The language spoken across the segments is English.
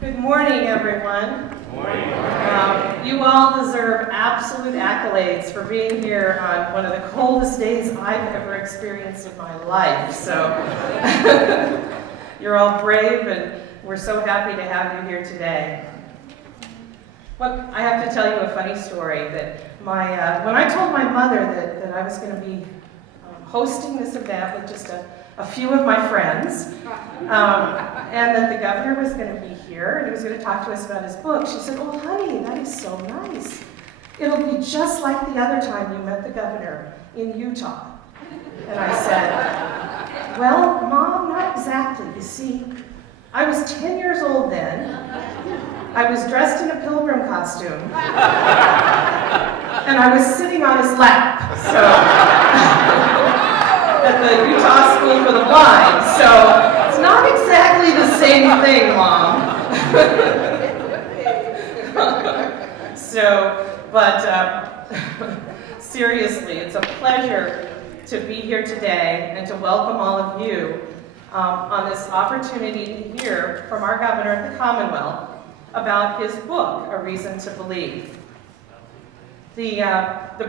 Good morning, everyone. Good morning. You all deserve absolute accolades for being here on one of the coldest days I've ever experienced in my life. So you're all brave, and we're so happy to have you here today. Well, I have to tell you a funny story that when I told my mother that I was going to be hosting this event with just a few of my friends, and that the governor was going to be here and he was going to talk to us about his book, she said, "Oh, honey, that is so nice. It'll be just like the other time you met the governor in Utah." And I said, "Well, Mom, not exactly. You see, I was 10 years old then. I was dressed in a pilgrim costume. And I was sitting on his lap. At the Utah School for the Blind. So it's not exactly the same thing, Mom." Seriously, it's a pleasure to be here today and to welcome all of you on this opportunity to hear from our governor of the Commonwealth about his book, A Reason to Believe. The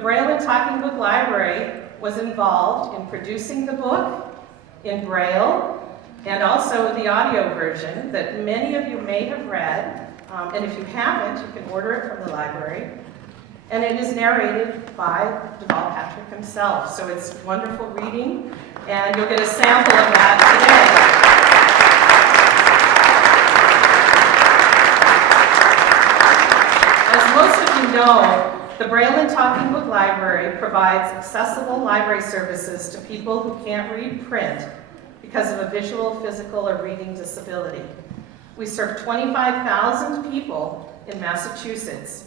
Braille and Talking Book Library was involved in producing the book in Braille and also the audio version that many of you may have read. And if you haven't, you can order it from the library. And it is narrated by Deval Patrick himself. So it's wonderful reading, and you'll get a sample of that today. As most of you know, the Braille and Talking Book Library provides accessible library services to people who can't read print because of a visual, physical, or reading disability. We serve 25,000 people in Massachusetts,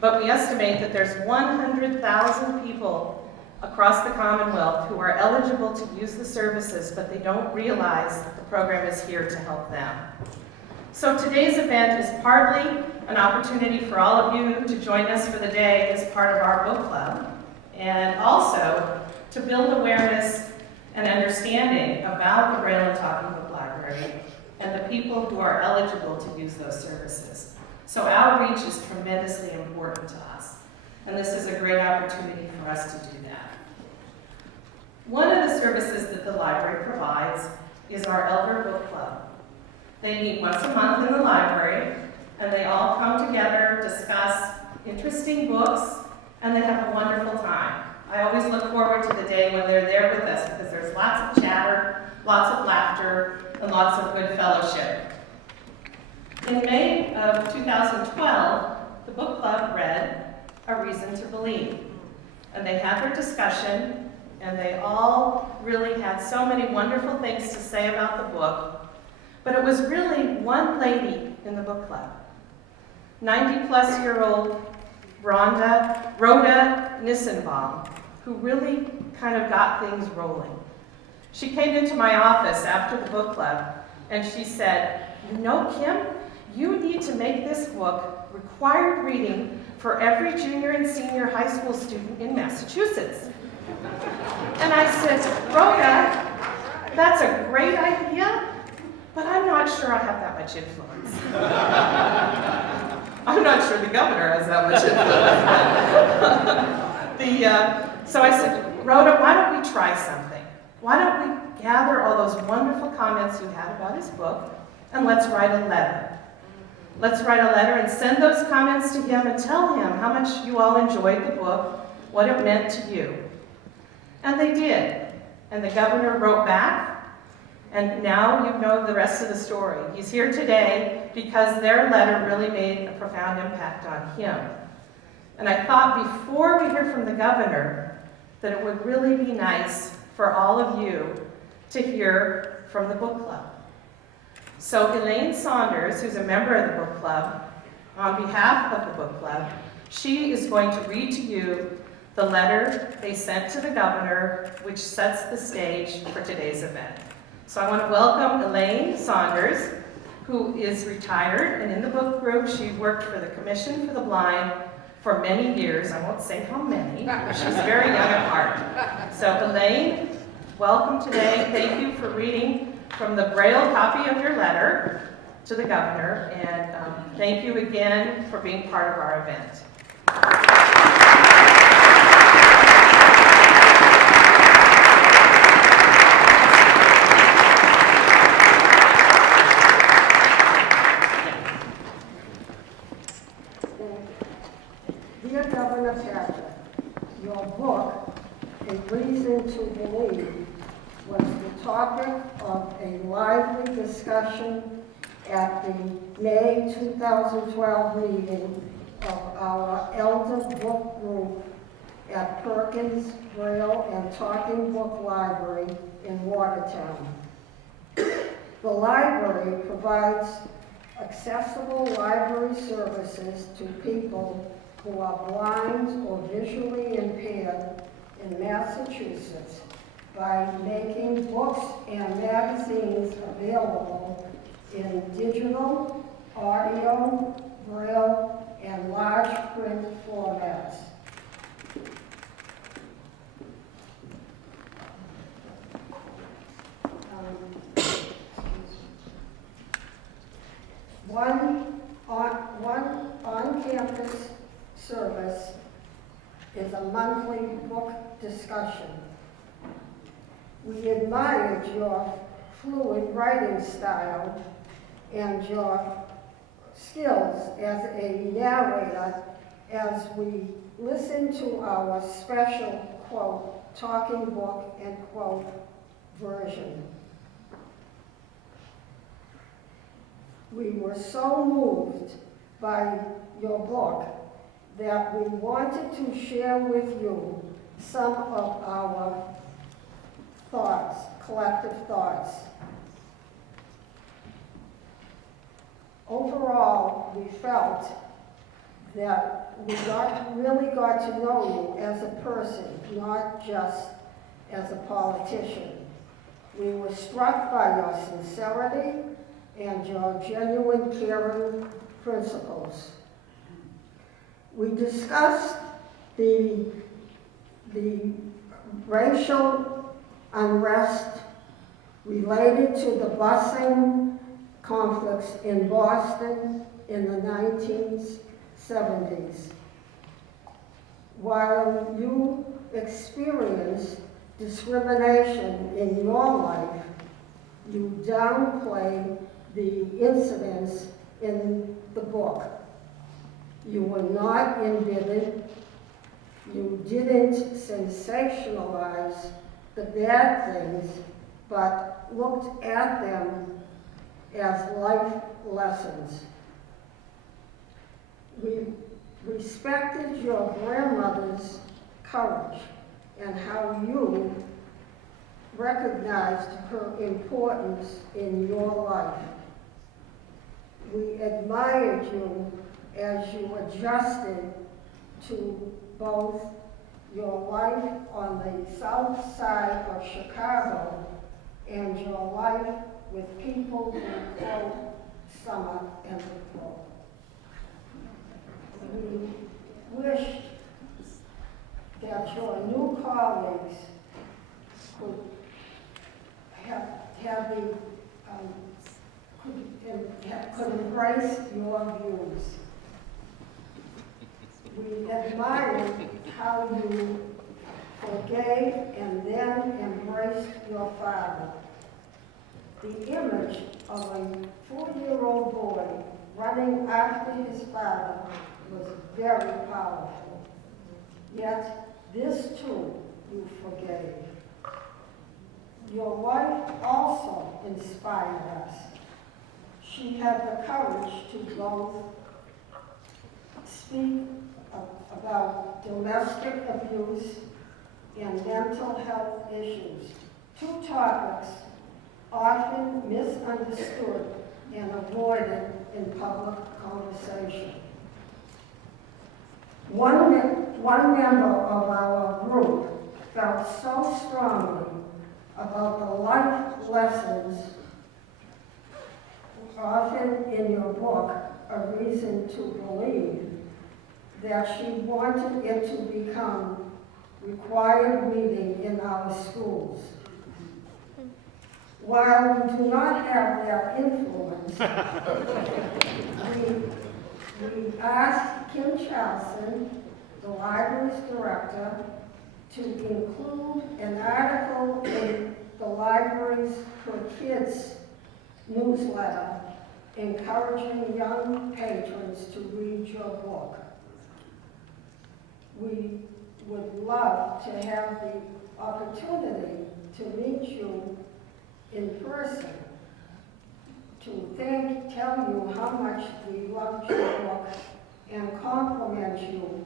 but we estimate that there's 100,000 people across the Commonwealth who are eligible to use the services, but they don't realize that the program is here to help them. So today's event is partly an opportunity for all of you to join us for the day as part of our book club, and also to build awareness and understanding about the Braille and Talking Book Library and the people who are eligible to use those services. So outreach is tremendously important to us, and this is a great opportunity for us to do that. One of the services that the library provides is our Elder Book Club. They meet once a month in the library, and they all come together, discuss interesting books, and they have a wonderful time. I always look forward to the day when they're there with us because there's lots of chatter, lots of laughter, and lots of good fellowship. In May of 2012, the book club read A Reason to Believe, and they had their discussion, and they all really had so many wonderful things to say about the book. But it was really one lady in the book club, 90-plus-year-old Rhoda Nissenbaum, who really kind of got things rolling. She came into my office after the book club, and she said, "You know, Kim, you need to make this book required reading for every junior and senior high school student in Massachusetts." And I said, "Rhoda, that's a great idea, but I'm not sure I have that much influence." I'm not sure the governor has that much influence. So I said, "Rhoda, why don't we try something? Why don't we gather all those wonderful comments you had about his book, and let's write a letter. Let's write a letter and send those comments to him and tell him how much you all enjoyed the book, what it meant to you." And they did. And the governor wrote back, and now you know the rest of the story. He's here today because their letter really made a profound impact on him. And I thought before we hear from the governor that it would really be nice for all of you to hear from the book club. So Elaine Saunders, who's a member of the book club, on behalf of the book club, she is going to read to you the letter they sent to the governor, which sets the stage for today's event. So I want to welcome Elaine Saunders, who is retired, and in the book group, she worked for the Commission for the Blind for many years. I won't say how many, but she's very young at heart. So Elaine, welcome today. Thank you for reading from the Braille copy of your letter to the governor, and thank you again for being part of our event. Dear Governor Patrick, your book, A Reason to Believe, was the topic of a lively discussion at the May 2012 meeting of our Elder Book Group at Perkins, Braille, and Talking Book Library in Watertown. The library provides accessible library services to people who are blind or visually impaired in Massachusetts by making books and magazines available in digital, audio, braille, and large print formats. One on-campus service is a monthly book discussion. We admired your fluid writing style and your skills as a narrator as we listened to our special, quote, talking book, end quote, version. We were so moved by your book that we wanted to share with you some of our thoughts, collective thoughts. Overall, we felt that we really got to know you as a person, not just as a politician. We were struck by your sincerity and your genuine caring principles. We discussed the racial unrest related to the busing conflicts in Boston in the 1970s. While you experienced discrimination in your life, you downplay the incidents in the book. You were not embittered. You didn't sensationalize the bad things, but looked at them as life lessons. We respected your grandmother's courage and how you recognized her importance in your life. We admired you as you adjusted to both your life on the south side of Chicago and your life with people who quote summer, end of quote. We wished that your new colleagues could could embrace your views. We admired how you forgave and then embraced your father. The image of a 4-year-old boy running after his father was very powerful. Yet, this too you forgave. Your wife also inspired us. She had the courage to both speak about domestic abuse and mental health issues, two topics often misunderstood and avoided in public conversation. One member of our group felt so strongly about the life lessons often in your book, A Reason to Believe, that she wanted it to become required reading in our schools. while we do not have their influence, we asked Kim Charlson, the library's director, to include an article in the library's Per Kids newsletter encouraging young patrons to read your book. We would love to have the opportunity to meet you in person, to tell you how much we loved your book and compliment you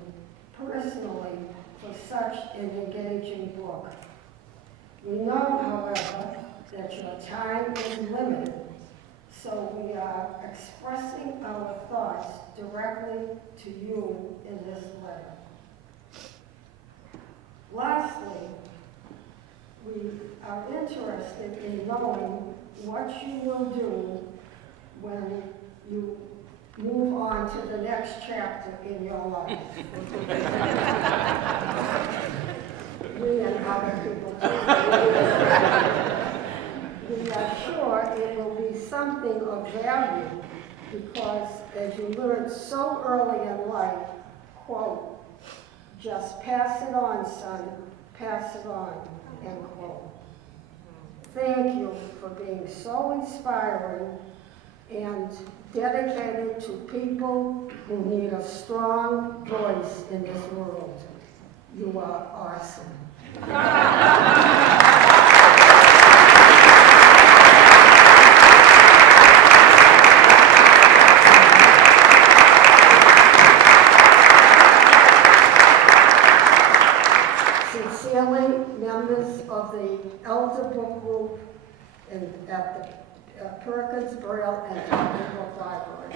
personally for such an engaging book. We know, however, that your time is limited, so we are expressing our thoughts directly to you in this letter. Lastly, we are interested in knowing what you will do when you move on to the next chapter in your life. We and other people too. We are sure it will be something of value because, as you learned so early in life, quote, just pass it on, son, pass it on, end quote. Thank you for being so inspiring and dedicated to people who need a strong voice in this world. You are awesome. Sincerely, members of the Elder Book Group at the Perkins, Braille, and Elder Book Library.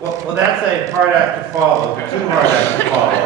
Well, that's a hard act to follow, two hard acts to follow.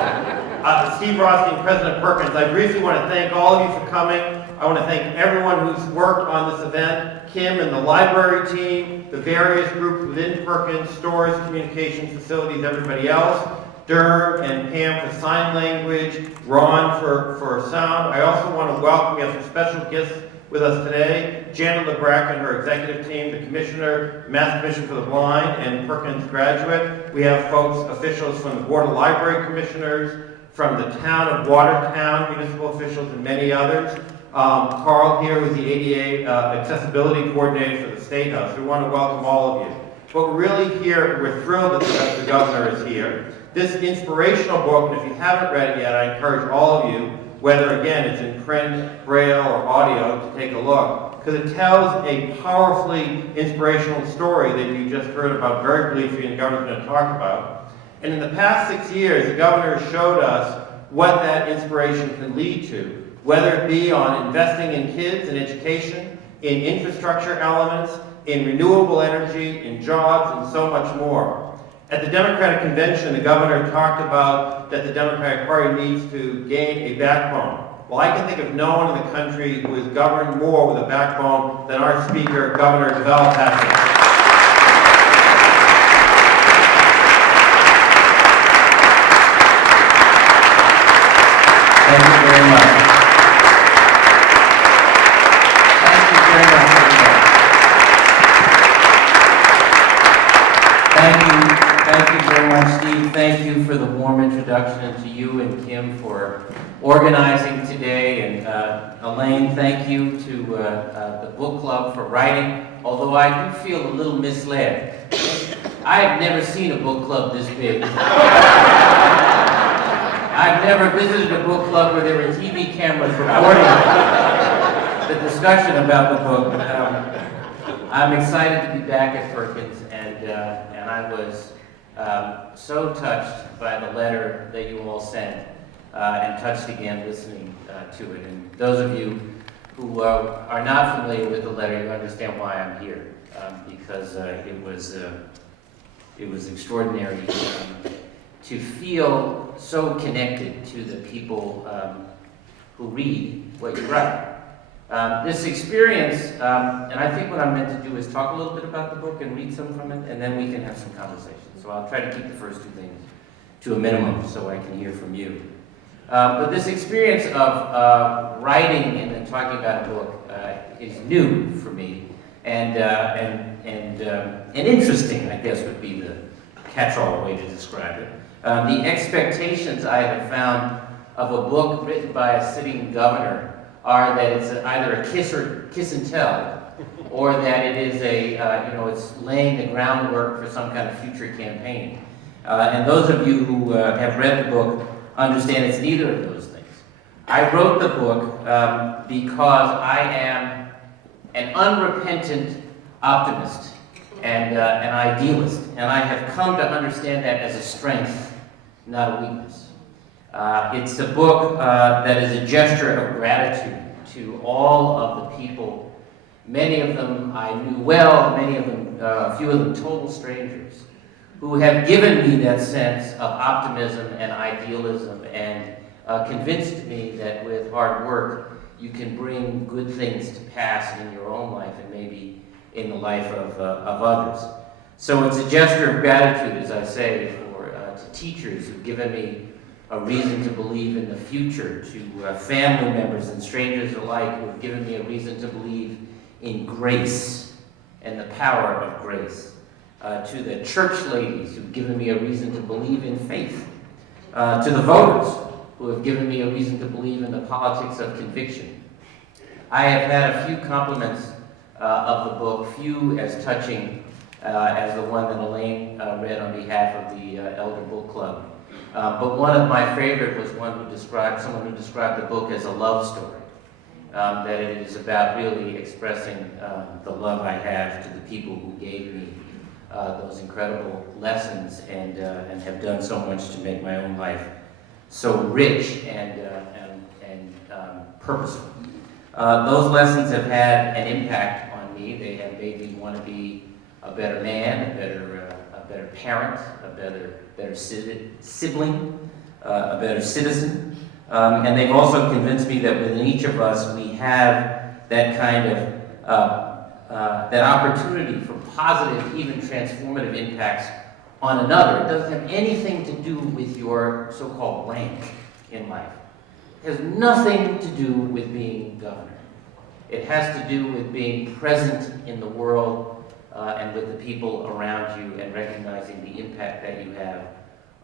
Steve Rothstein, President Perkins, I briefly want to thank all of you for coming. I want to thank everyone who's worked on this event, Kim and the library team, the various groups within Perkins, stores, communications facilities, everybody else, Durham and Pam for sign language, Ron for sound. I also want to welcome, we have some special guests with us today, Janet LeBrack and her executive team, the Commissioner, Mass Commission for the Blind, and Perkins graduate. We have folks, officials from the Board of Library Commissioners, from the town of Watertown, municipal officials, and many others. Carl here, who's the ADA Accessibility Coordinator for the State House. We want to welcome all of you. But we're really here, we're thrilled that the governor is here. This inspirational book, and if you haven't read it yet, I encourage all of you, whether again it's in print, braille, or audio, to take a look, because it tells a powerfully inspirational story that you just heard about very briefly and the governor's going to talk about. And in the past 6 years, the governor showed us what that inspiration can lead to, whether it be on investing in kids and education, in infrastructure elements, in renewable energy, in jobs, and so much more. At the Democratic Convention, the governor talked about that the Democratic Party needs to gain a backbone. Well, I can think of no one in the country who has governed more with a backbone than our Speaker, Governor Deval Patrick. Thank you very much. Thank you very much, everybody. Thank you very much, Steve. Thank you for the warm introduction, and to you and Kim for organizing today. And Elaine, thank you to the book club for writing, although I do feel a little misled. I have never seen a book club this big. I've never visited a book club where there were TV cameras recording the discussion about the book. I'm excited to be back at Perkins, and I was so touched by the letter that you all sent, and touched again listening to it. And those of you who are not familiar with the letter, you understand why I'm here, because it was extraordinary to feel so connected to the people who read what you write. This experience, and I think what I'm meant to do is talk a little bit about the book and read some from it, and then we can have some conversation. So I'll try to keep the first two things to a minimum so I can hear from you. But this experience of writing and then talking about a book is new for me, and interesting, I guess, would be the catch-all way to describe it. The expectations I have found of a book written by a sitting governor are that it's either a kiss and tell, or that it is it's laying the groundwork for some kind of future campaign. And those of you who have read the book understand it's neither of those things. I wrote the book because I am an unrepentant optimist and an idealist, and I have come to understand that as a strength, not a weakness. It's a book that is a gesture of gratitude to all of the people. Many of them I knew well, many of them, a few of them total strangers, who have given me that sense of optimism and idealism and convinced me that with hard work you can bring good things to pass in your own life and maybe in the life of others. So it's a gesture of gratitude, as I say, to teachers who've given me a reason to believe in the future, to family members and strangers alike who have given me a reason to believe in grace and the power of grace, to the church ladies who've given me a reason to believe in faith, to the voters who have given me a reason to believe in the politics of conviction. I have had a few compliments of the book, few as touching as the one that Elaine read on behalf of the Elder Book Club. But one of my favorite was someone who described the book as a love story. That it is about really expressing the love I have to the people who gave me those incredible lessons and have done so much to make my own life so rich and purposeful. Those lessons have had an impact on me. They have made me want to be a better man, a better parent, a better sibling, a better citizen. And they've also convinced me that within each of us we have that kind of that opportunity for positive, even transformative impacts on another. It doesn't have anything to do with your so-called rank in life. It has nothing to do with being governor. It has to do with being present in the world and with the people around you and recognizing the impact that you have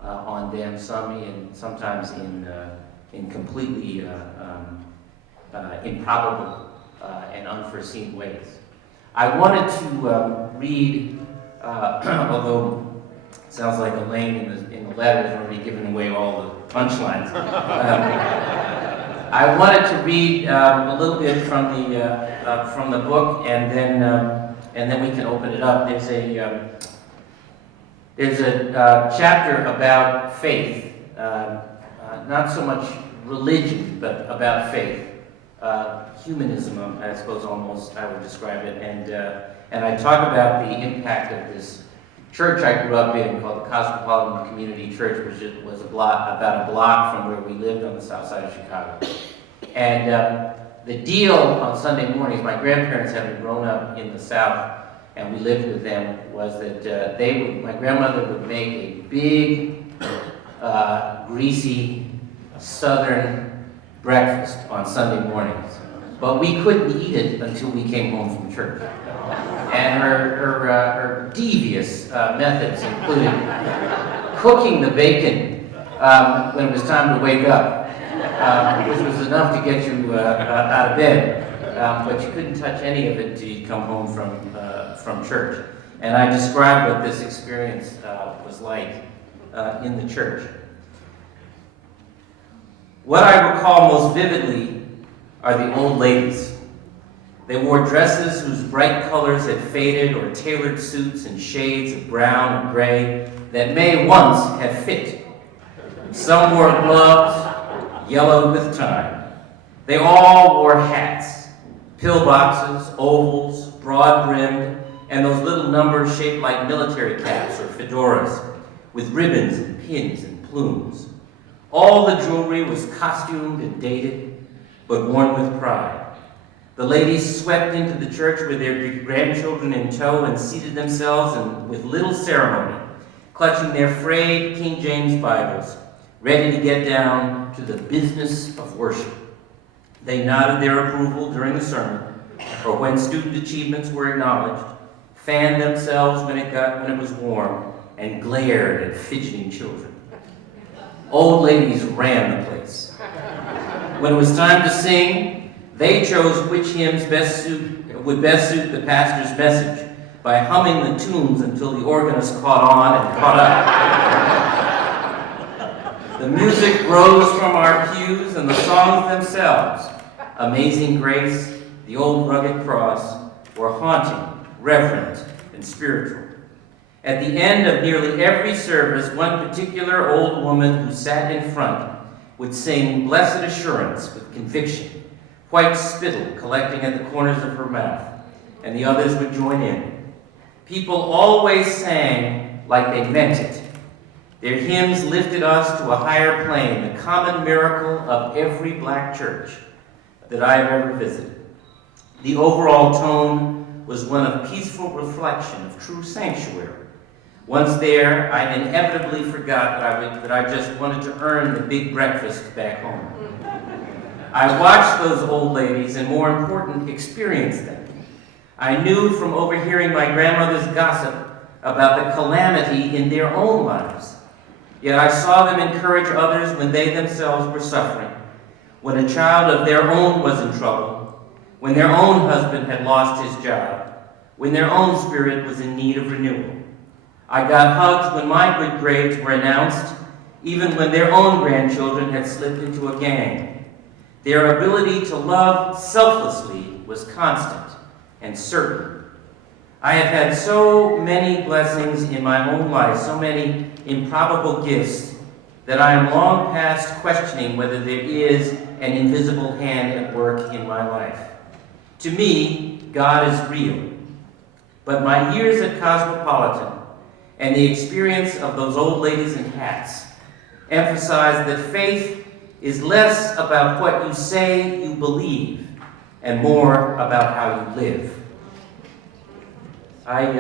on them, sometimes in completely improbable and unforeseen ways. I wanted to read, although it sounds like Elaine in the letter has already given away all the punchlines. I wanted to read a little bit from the book, and then we can open it up. There's a chapter about faith, not so much religion, but about faith. Humanism, I suppose, almost I would describe it, and I talk about the impact of this church I grew up in called the Cosmopolitan Community Church, which was about a block from where we lived on the south side of Chicago. And the deal on Sunday mornings, my grandparents having grown up in the South, and we lived with them, was that my grandmother would make a big, greasy, Southern breakfast on Sunday mornings. But we couldn't eat it until we came home from church. And her devious methods included cooking the bacon when it was time to wake up, which was enough to get you out of bed. But you couldn't touch any of it until you'd come home from church. And I described what this experience was like in the church. What I recall most vividly are the old ladies. They wore dresses whose bright colors had faded, or tailored suits in shades of brown and gray that may once have fit. Some wore gloves, yellowed with time. They all wore hats, pillboxes, ovals, broad-brimmed, and those little numbers shaped like military caps or fedoras, with ribbons and pins and plumes. All the jewelry was costumed and dated, but worn with pride. The ladies swept into the church with their grandchildren in tow and seated themselves with little ceremony, clutching their frayed King James Bibles, ready to get down to the business of worship. They nodded their approval during the sermon, or when student achievements were acknowledged, fanned themselves when it was warm, and glared at fidgeting children. Old ladies ran the place. When it was time to sing, they chose which hymns would best suit the pastor's message by humming the tunes until the organist caught on and caught up. The music rose from our pews, and the songs themselves, Amazing Grace, The Old Rugged Cross, were haunting, reverent, and spiritual. At the end of nearly every service, one particular old woman who sat in front would sing Blessed Assurance with conviction, white spittle collecting at the corners of her mouth, and the others would join in. People always sang like they meant it. Their hymns lifted us to a higher plane, the common miracle of every black church that I have ever visited. The overall tone was one of peaceful reflection, of true sanctuary. Once there, I inevitably forgot that I just wanted to earn the big breakfast back home. I watched those old ladies, and more important, experienced them. I knew from overhearing my grandmother's gossip about the calamity in their own lives. Yet I saw them encourage others when they themselves were suffering, when a child of their own was in trouble, when their own husband had lost his job, when their own spirit was in need of renewal. I got hugs when my good grades were announced, even when their own grandchildren had slipped into a gang. Their ability to love selflessly was constant and certain. I have had so many blessings in my own life, so many improbable gifts, that I am long past questioning whether there is an invisible hand at work in my life. To me, God is real. But my years at Cosmopolitan and the experience of those old ladies in hats emphasize that faith is less about what you say you believe and more about how you live. I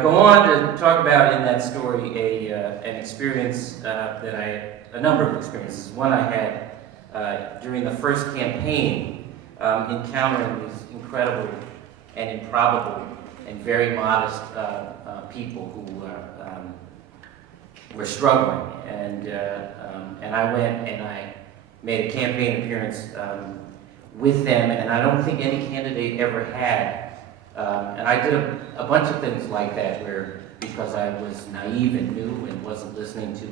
go on to talk about in that story an experience a number of experiences. One I had during the first campaign, encountering these incredible and improbable and very modest people who were struggling, and I went and I made a campaign appearance with them, and I don't think any candidate ever had. And I did a bunch of things like that, where because I was naive and new and wasn't listening to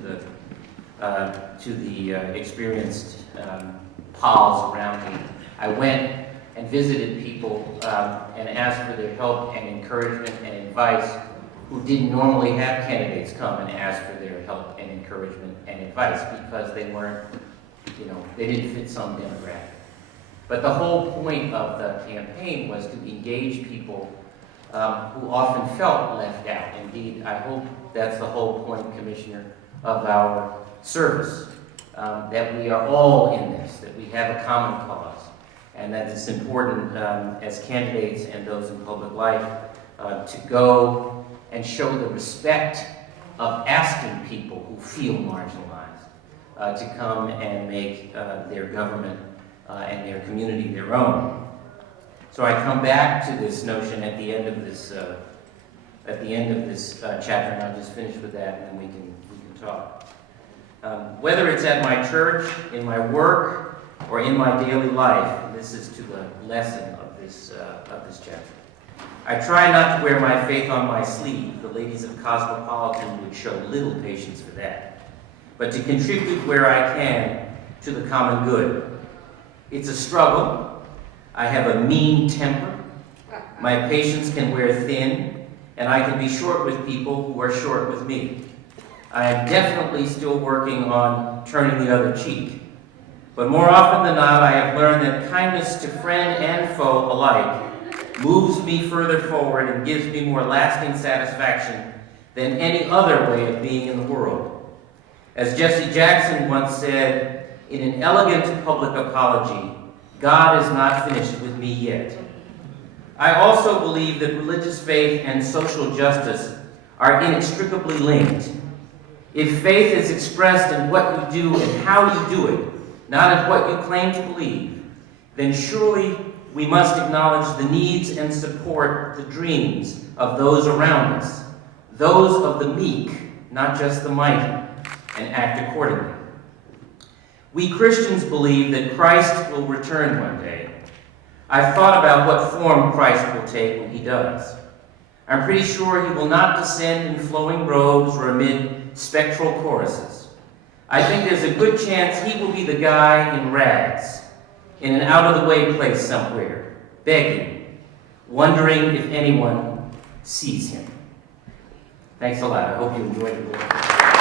the experienced pals around me, I went and visited people and asked for their help and encouragement and advice, who didn't normally have candidates come and ask for their help and encouragement and advice because they weren't, they didn't fit some demographic. But the whole point of the campaign was to engage people who often felt left out. Indeed, I hope that's the whole point, Commissioner, of our service, that we are all in this, that we have a common cause, and that it's important as candidates and those in public life to go and show the respect of asking people who feel marginalized to come and make their government and their community their own. So I come back to this notion at the end of this chapter, and I'll just finish with that, and then we can talk. Whether it's at my church, in my work, or in my daily life, and this is to the lesson of this chapter, I try not to wear my faith on my sleeve. The ladies of Cosmopolitan would show little patience for that, but to contribute where I can to the common good. It's a struggle. I have a mean temper. My patience can wear thin, and I can be short with people who are short with me. I am definitely still working on turning the other cheek. But more often than not, I have learned that kindness to friend and foe alike moves me further forward and gives me more lasting satisfaction than any other way of being in the world. As Jesse Jackson once said, in an elegant public apology, God is not finished with me yet. I also believe that religious faith and social justice are inextricably linked. If faith is expressed in what you do and how you do it, not in what you claim to believe, then surely we must acknowledge the needs and support the dreams of those around us, those of the meek, not just the mighty, and act accordingly. We Christians believe that Christ will return one day. I've thought about what form Christ will take when he does. I'm pretty sure he will not descend in flowing robes or amid spectral choruses. I think there's a good chance he will be the guy in rags, in an out-of-the-way place somewhere, begging, wondering if anyone sees him. Thanks a lot. I hope you enjoyed the book.